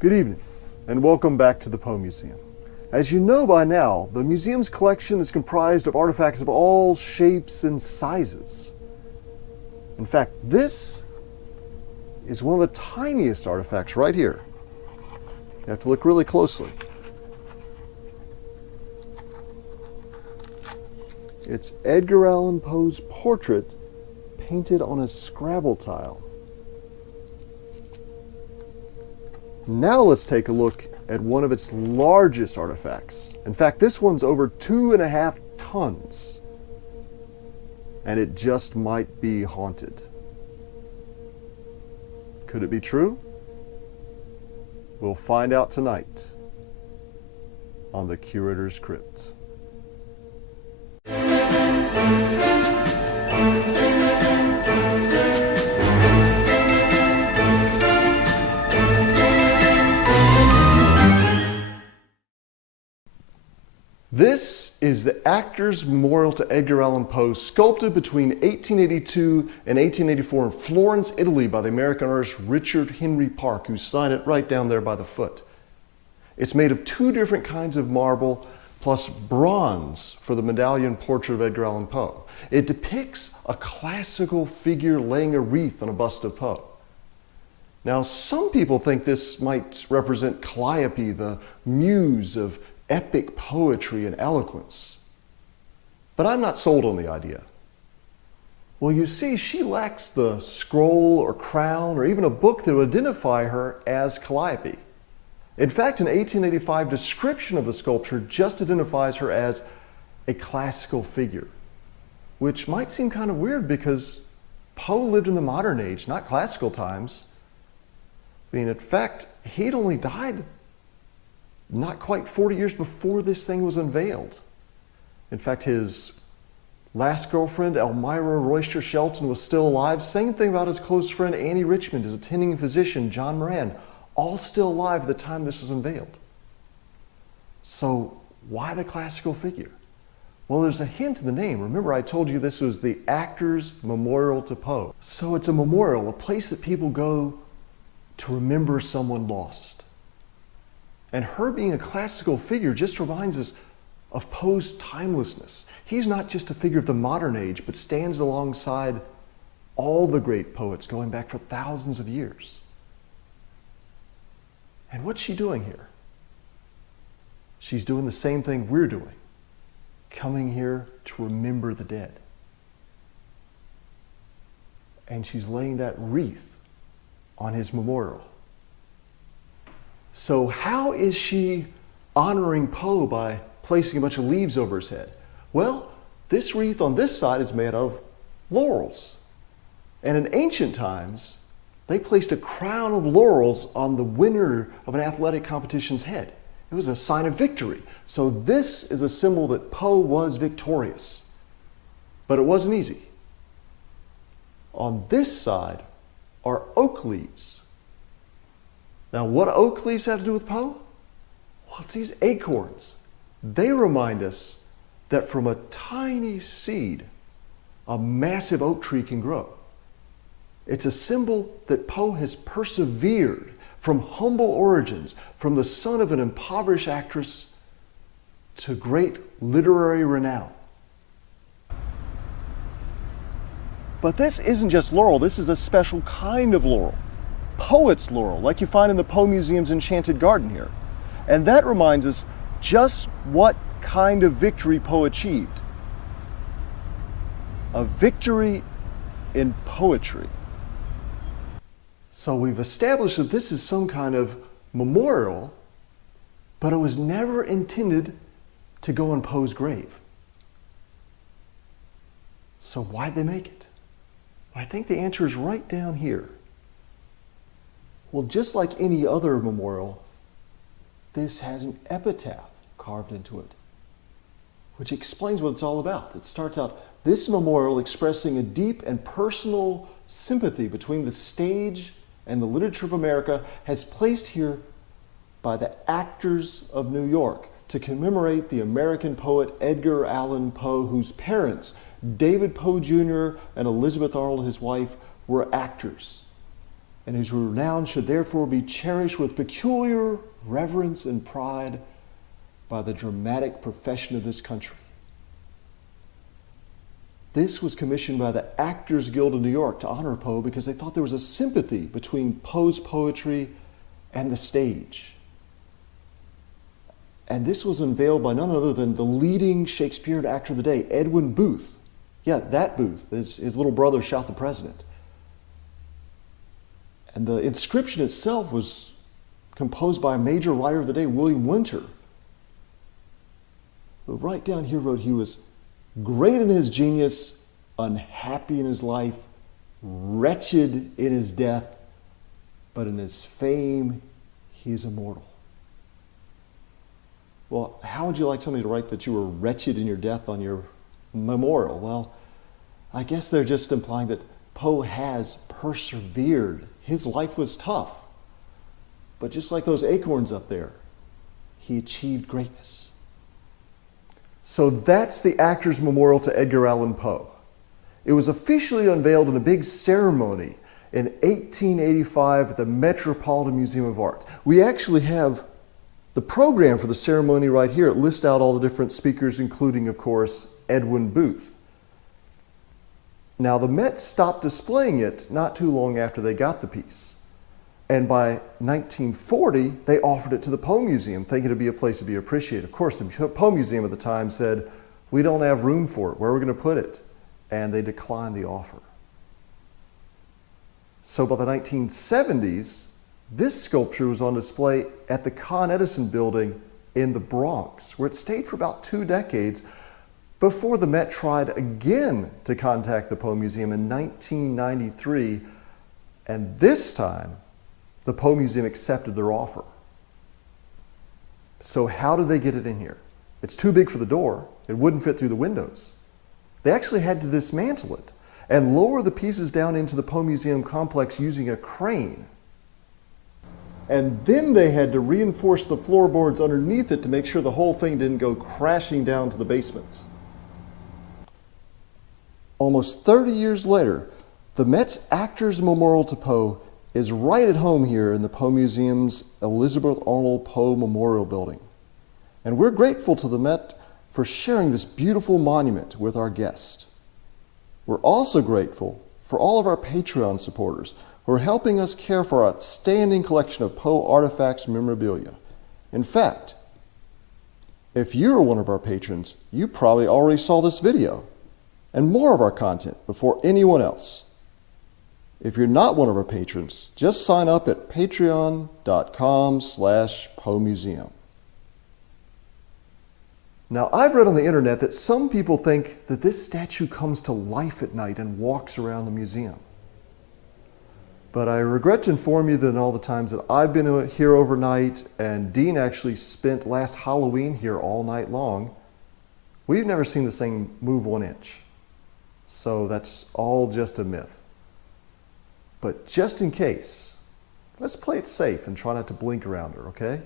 Good evening, and welcome back to the Poe Museum. As you know by now, the museum's collection is comprised of artifacts of all shapes and sizes. In fact, this is one of the tiniest artifacts right here. You have to look really closely. It's Edgar Allan Poe's portrait painted on a Scrabble tile. Now let's take a look at one of its largest artifacts. In fact, this one's over 2.5 tons, and it just might be haunted. Could it be true? We'll find out tonight on the Curator's Crypt. This is the Actors Memorial to Edgar Allan Poe, sculpted between 1882 and 1884 in Florence, Italy by the American artist Richard Henry Park, who signed it right down there by the foot. It's made of 2 different kinds of marble plus bronze for the medallion portrait of Edgar Allan Poe. It depicts a classical figure laying a wreath on a bust of Poe. Now, some people think this might represent Calliope, the muse of epic poetry and eloquence. But I'm not sold on the idea. Well, you see, she lacks the scroll or crown or even a book that would identify her as Calliope. In fact, an 1885 description of the sculpture just identifies her as a classical figure, which might seem kind of weird because Poe lived in the modern age, not classical times. I mean, in fact, he'd only died not quite 40 years before this thing was unveiled. In fact, his last girlfriend, Elmira Royster Shelton, was still alive. Same thing about his close friend, Annie Richmond, his attending physician, John Moran, all still alive at the time this was unveiled. So why the classical figure? Well, there's a hint in the name. Remember, I told you this was the Actors Memorial to Poe. So it's a memorial, a place that people go to remember someone lost. And her being a classical figure just reminds us of Poe's timelessness. He's not just a figure of the modern age, but stands alongside all the great poets going back for thousands of years. And what's she doing here? She's doing the same thing we're doing, coming here to remember the dead. And she's laying that wreath on his memorial. So how is she honoring Poe by placing a bunch of leaves over his head? Well, this wreath on this side is made of laurels. And in ancient times, they placed a crown of laurels on the winner of an athletic competition's head. It was a sign of victory. So this is a symbol that Poe was victorious. But it wasn't easy. On this side are oak leaves. Now, what do oak leaves have to do with Poe? Well, it's these acorns. They remind us that from a tiny seed, a massive oak tree can grow. It's a symbol that Poe has persevered from humble origins, from the son of an impoverished actress to great literary renown. But this isn't just laurel, this is a special kind of laurel. Poet's laurel, like you find in the Poe Museum's Enchanted Garden here. And that reminds us just what kind of victory Poe achieved. A victory in poetry. So we've established that this is some kind of memorial, but it was never intended to go on Poe's grave. So why'd they make it? I think the answer is right down here. Well, just like any other memorial, this has an epitaph carved into it, which explains what it's all about. It starts out, this memorial expressing a deep and personal sympathy between the stage and the literature of America, has placed here by the Actors of New York to commemorate the American poet Edgar Allan Poe, whose parents, David Poe Jr. and Elizabeth Arnold, his wife, were actors. and whose renown should therefore be cherished with peculiar reverence and pride by the dramatic profession of this country. This was commissioned by the Actors Guild of New York to honor Poe because they thought there was a sympathy between Poe's poetry and the stage. And this was unveiled by none other than the leading Shakespearean actor of the day, Edwin Booth. Yeah, that Booth. His little brother shot the president. And the inscription itself was composed by a major writer of the day, William Winter. But right down here wrote he was great in his genius, unhappy in his life, wretched in his death, but in his fame, he is immortal. Well, how would you like somebody to write that you were wretched in your death on your memorial? Well, I guess they're just implying that Poe has persevered. His life was tough. But just like those acorns up there, he achieved greatness. So that's the Actors Memorial to Edgar Allan Poe. It was officially unveiled in a big ceremony in 1885 at the Metropolitan Museum of Art. We actually have the program for the ceremony right here. It lists out all the different speakers, including, of course, Edwin Booth. Now, the Met stopped displaying it not too long after they got the piece. And by 1940, they offered it to the Poe Museum, thinking it'd be a place to be appreciated. Of course, the Poe Museum at the time said, we don't have room for it. Where are we going to put it? And they declined the offer. So by the 1970s, this sculpture was on display at the Con Edison building in the Bronx, where it stayed for about 2 decades before the Met tried again to contact the Poe Museum in 1993. And this time, the Poe Museum accepted their offer. So how did they get it in here? It's too big for the door. It wouldn't fit through the windows. They actually had to dismantle it and lower the pieces down into the Poe Museum complex using a crane. And then they had to reinforce the floorboards underneath it to make sure the whole thing didn't go crashing down to the basement. Almost 30 years later, the Met's Actors Memorial to Poe is right at home here in the Poe Museum's Elizabeth Arnold Poe Memorial Building. And we're grateful to the Met for sharing this beautiful monument with our guest. We're also grateful for all of our Patreon supporters who are helping us care for our outstanding collection of Poe artifacts and memorabilia. In fact, if you're one of our patrons, you probably already saw this video and more of our content before anyone else. If you're not one of our patrons, just sign up at patreon.com/Poe Museum. Now, I've read on the internet that some people think that this statue comes to life at night and walks around the museum. But I regret to inform you that in all the times that I've been here overnight, and Dean actually spent last Halloween here all night long, we've never seen this thing move 1 inch. So that's all just a myth. But just in case, let's play it safe and try not to blink around her, okay?